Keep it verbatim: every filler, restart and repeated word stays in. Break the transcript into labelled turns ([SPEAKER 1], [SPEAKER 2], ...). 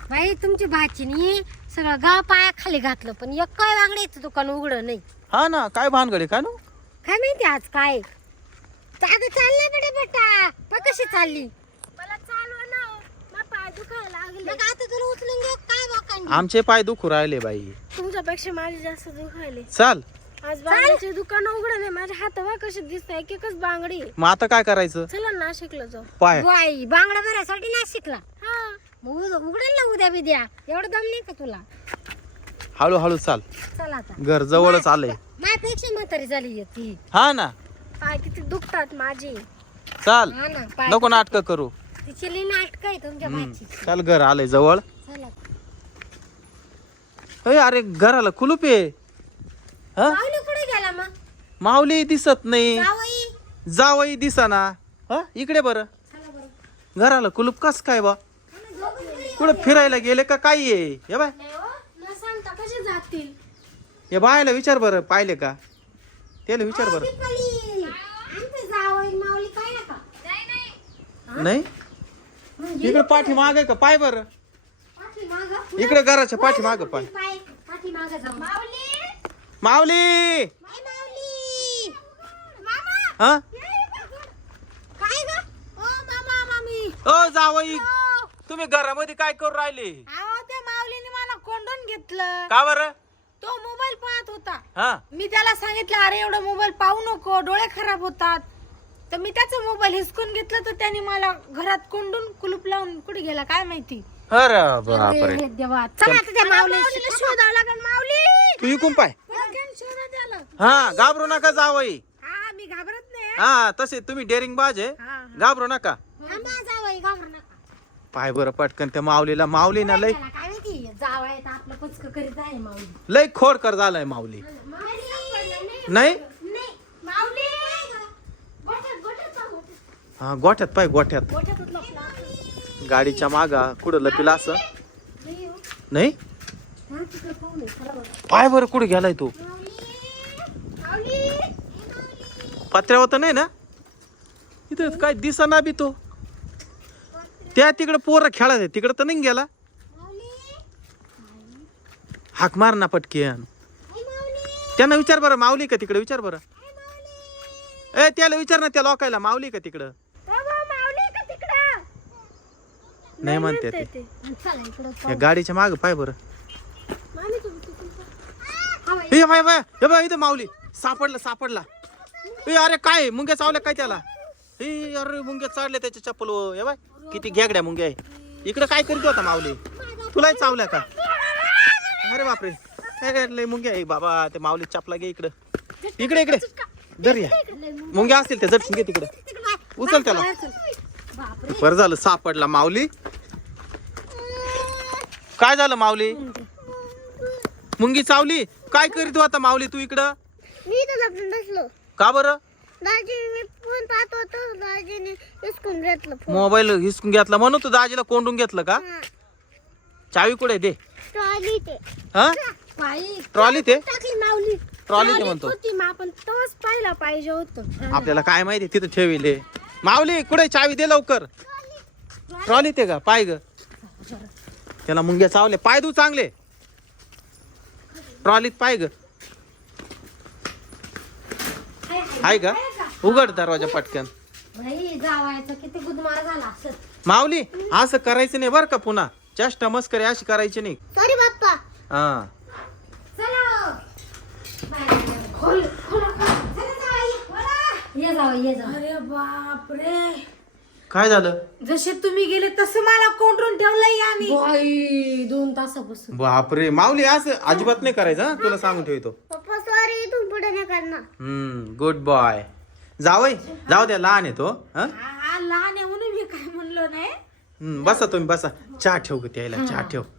[SPEAKER 1] बाई तुमची भाचीनी सगळं गाव पाया खाली घातलं पण एक काय वांगड्याचं दुकान उघडं नाही.
[SPEAKER 2] हा ना काय भानगड आहे काय नु
[SPEAKER 1] काय माहिती आज काय अगं चाललंय बेटा बेटा पण कशी चालली
[SPEAKER 3] मला चालवा ना मला पाय दुखायला लागले.
[SPEAKER 1] मग आता तुला उचलून घेऊ काय बाकांनी
[SPEAKER 2] आमचे पाय दुखू राहिले बाई.
[SPEAKER 3] तुमच्यापेक्षा माझे जास्त दुखायले.
[SPEAKER 2] चाल
[SPEAKER 3] आज बांगडीचे दुकान उघडं नाही. माझ्या हातावर कसे दिसत एक एकच बांगडी.
[SPEAKER 2] मग आता काय करायचं?
[SPEAKER 3] चला नाशिकला जाऊ.
[SPEAKER 2] पाय
[SPEAKER 1] बाई बांगडा भरायसाठी नाशिकला
[SPEAKER 3] हा
[SPEAKER 1] मग उघडेल ना उद्या बिद्या एवढं दम नाही का तुला.
[SPEAKER 2] हळूहळू चाल
[SPEAKER 1] चल आता
[SPEAKER 2] घर जवळच आलंय.
[SPEAKER 1] माझ्यापेक्षा म्हातारी झाली ती.
[SPEAKER 2] हा ना
[SPEAKER 3] पाय किती दुखतात माझे.
[SPEAKER 2] चाल
[SPEAKER 1] हा ना पाय
[SPEAKER 2] नको नाटक करू.
[SPEAKER 1] तिची लई नाटक आहे तुमच्या
[SPEAKER 2] हम्म,
[SPEAKER 1] भाची.
[SPEAKER 2] चाल घर आलंय जवळ.
[SPEAKER 1] चला
[SPEAKER 2] अय, अरे घराला कुलूप आहे. हा
[SPEAKER 1] माऊली कुठे गेला मग
[SPEAKER 2] माऊली दिसत नाही.
[SPEAKER 1] जावई
[SPEAKER 2] जावई दिसाना. हा इकडे बरं
[SPEAKER 1] चला बरं.
[SPEAKER 2] घराला कुलूप कस काय बा?
[SPEAKER 1] हा ना, झोपून घरी.
[SPEAKER 2] कुठं फिरायला गेले का काय आहे? हे बाय
[SPEAKER 3] नाही हो, न सांगता कसे जातील.
[SPEAKER 2] हे बायला विचार बरं पाहिले का त्याला विचार बरं.
[SPEAKER 1] दीपाली, आमचं जावई माऊली काय नका
[SPEAKER 2] नाही इकडे पाठी माग आहे का पाय बरं.
[SPEAKER 1] पाठी मागं.
[SPEAKER 2] इकडे घराच्या पाठी माग पाय.
[SPEAKER 1] पाय पाठी मागं जाऊ.
[SPEAKER 3] माऊली
[SPEAKER 2] माऊली
[SPEAKER 1] बाय माऊली.
[SPEAKER 3] मामा
[SPEAKER 2] हा
[SPEAKER 1] काय ग
[SPEAKER 3] ओ मामा मामी.
[SPEAKER 2] ओ जावई तुम्ही घरामध्ये काय करू राहिले?
[SPEAKER 3] अहो त्या माऊलीने मला कोंडून घेतलं.
[SPEAKER 2] का बरं?
[SPEAKER 3] तो मोबाईल पाहत होता.
[SPEAKER 2] हा
[SPEAKER 3] मी त्याला सांगितलं अरे एवढा मोबाईल पाहू नको डोळे खराब होतात. तर मी त्याचा मोबाईल हिसकून घेतला तर त्याने मला घरात कोंडून कुलूप लावून कुठे गेला काय माहिती.
[SPEAKER 2] अरे बापरे
[SPEAKER 1] अरे देवा चला आता त्या माऊली
[SPEAKER 3] माऊलीला शोधावं लागेल. माऊली
[SPEAKER 2] तू इकून पाय.
[SPEAKER 3] पटकन शोधात आलं.
[SPEAKER 2] हा घाबरू नका जावई.
[SPEAKER 3] हा मी घाबरत नाही.
[SPEAKER 2] हा तसे तुम्ही डेअरिंग बाज आहे.
[SPEAKER 1] हा, हा.
[SPEAKER 2] घाबरू नका.
[SPEAKER 1] थांबा जावई घाबरू नका.
[SPEAKER 2] पाय बरं पटकन त्या माऊलीला. माऊली ना लय
[SPEAKER 1] त्याला काय माहिती जावई तर आपलं पुचक करीत आहे माऊली.
[SPEAKER 2] लय खोडकर झालाय माऊली.
[SPEAKER 1] माऊली
[SPEAKER 2] नाही
[SPEAKER 1] नाही
[SPEAKER 3] माऊली
[SPEAKER 1] गोठ्यात गोठ्यात चालू.
[SPEAKER 2] हा गोठ्यात पाय गोठ्यात
[SPEAKER 3] गोठ्यातच लपला.
[SPEAKER 2] गाडीच्या मागा कुठं लपिला असं नाही.
[SPEAKER 1] हा, तिकडं पाहून ये. चला बरं.
[SPEAKER 2] पाय बरं कुठे गेलाय तो?
[SPEAKER 3] माऊली
[SPEAKER 2] पत्र्यावर तर नाही ना इथं काय दिसना बी तो. त्या तिकडे पोरं खेळायचे तिकडे तर नाही गेला. हाक मार ना पटकेन. त्यांना विचार बरं माऊली का तिकडे विचार बरं. ए त्याला विचार ना त्या लोकायला माऊली का तिकडं.
[SPEAKER 3] बाबा माऊली का तिकडं.
[SPEAKER 2] नाही म्हणते ते.
[SPEAKER 3] ते
[SPEAKER 1] चला इकडं
[SPEAKER 2] या गाडीच्या माग पाय बरं.
[SPEAKER 3] मामी तुम्ही तिकडं.
[SPEAKER 2] ए बाय बाय हे बाय इथं माऊली सापडला सापडला. ए अरे काय मुंग्या चावल्या काय त्याला? ए अरे मुंग्या चाडल्या त्याच्या चप्पल. हे बाय किती घ्यागड्या मुंग्या आहे. इकडे काय करतो होता माऊली? तुलाही चावल्या का? अरे बापरे काय लय मुंग्या आहे बाबा. ते माऊली चपला घे इकडं. इकडे इकडे धर या मुंग्या असतील त्या झटकून घे तिकडे. उचल त्याला.
[SPEAKER 1] बापरे
[SPEAKER 2] बरं झालं सापडला माऊली. काय झालं माऊली? मुंगी चावली. काय करीत होता माऊली तू इकडं?
[SPEAKER 3] मी तर लपून बसलो.
[SPEAKER 2] का बरं?
[SPEAKER 3] दाजीने मी फोन पाहत होतो. दाजीने हिसकून घेतलं फोन.
[SPEAKER 2] मोबाईल हिसकून घेतला म्हणून तू दाजीला कोंडून घेतलं का? चावी कुठे दे.
[SPEAKER 3] ट्रॉली ते
[SPEAKER 2] हा
[SPEAKER 1] बाई
[SPEAKER 2] ट्रॉली ते
[SPEAKER 3] टाकली माऊली.
[SPEAKER 2] ट्रॉली ते म्हणतो.
[SPEAKER 3] होती मग आपण तोच पाहिला पाहिजे होतं.
[SPEAKER 2] आपल्याला काय माहिती तिथं ठेविले. माऊली कुठे चावी दे लवकर. ट्रॉली ते का पाय ग त्याला मुंग्या चावले. पाय दू चांगले. ट्रॉलीत पाय ग आहे का? उघड दरवाजा पटकन.
[SPEAKER 1] बाई जावायचं किती गुदमार झाला असं.
[SPEAKER 2] माऊली असं करायचं नाही बरं का पुन्हा. चेष्टा मस्करी अशी करायची नाही.
[SPEAKER 3] सॉरी बाप्पा.
[SPEAKER 2] हा
[SPEAKER 1] चला खोल खोल चला जावई ये जावई ये जावई.
[SPEAKER 3] अरे बापरे
[SPEAKER 2] काय झालं?
[SPEAKER 3] जसे तुम्ही गेले तसं मला कोंडून ठेवलंय याने.
[SPEAKER 1] बाई दोन तासापासून
[SPEAKER 2] बापरे माऊली असं अजिबात नाही करायचं हा. तुला सांगून ठेवतो.
[SPEAKER 3] पप्पा सॉरी इथून पुढे नाही करणार.
[SPEAKER 2] हम्म गुड बॉय. जावई जाऊ द्या लहान आहे तो. हा
[SPEAKER 3] हा लहान आहे म्हणून मी काय म्हणलो नाही.
[SPEAKER 2] हम्म, बसा तुम्ही बसा. चहा ठेव ग त्याला चहा ठेव.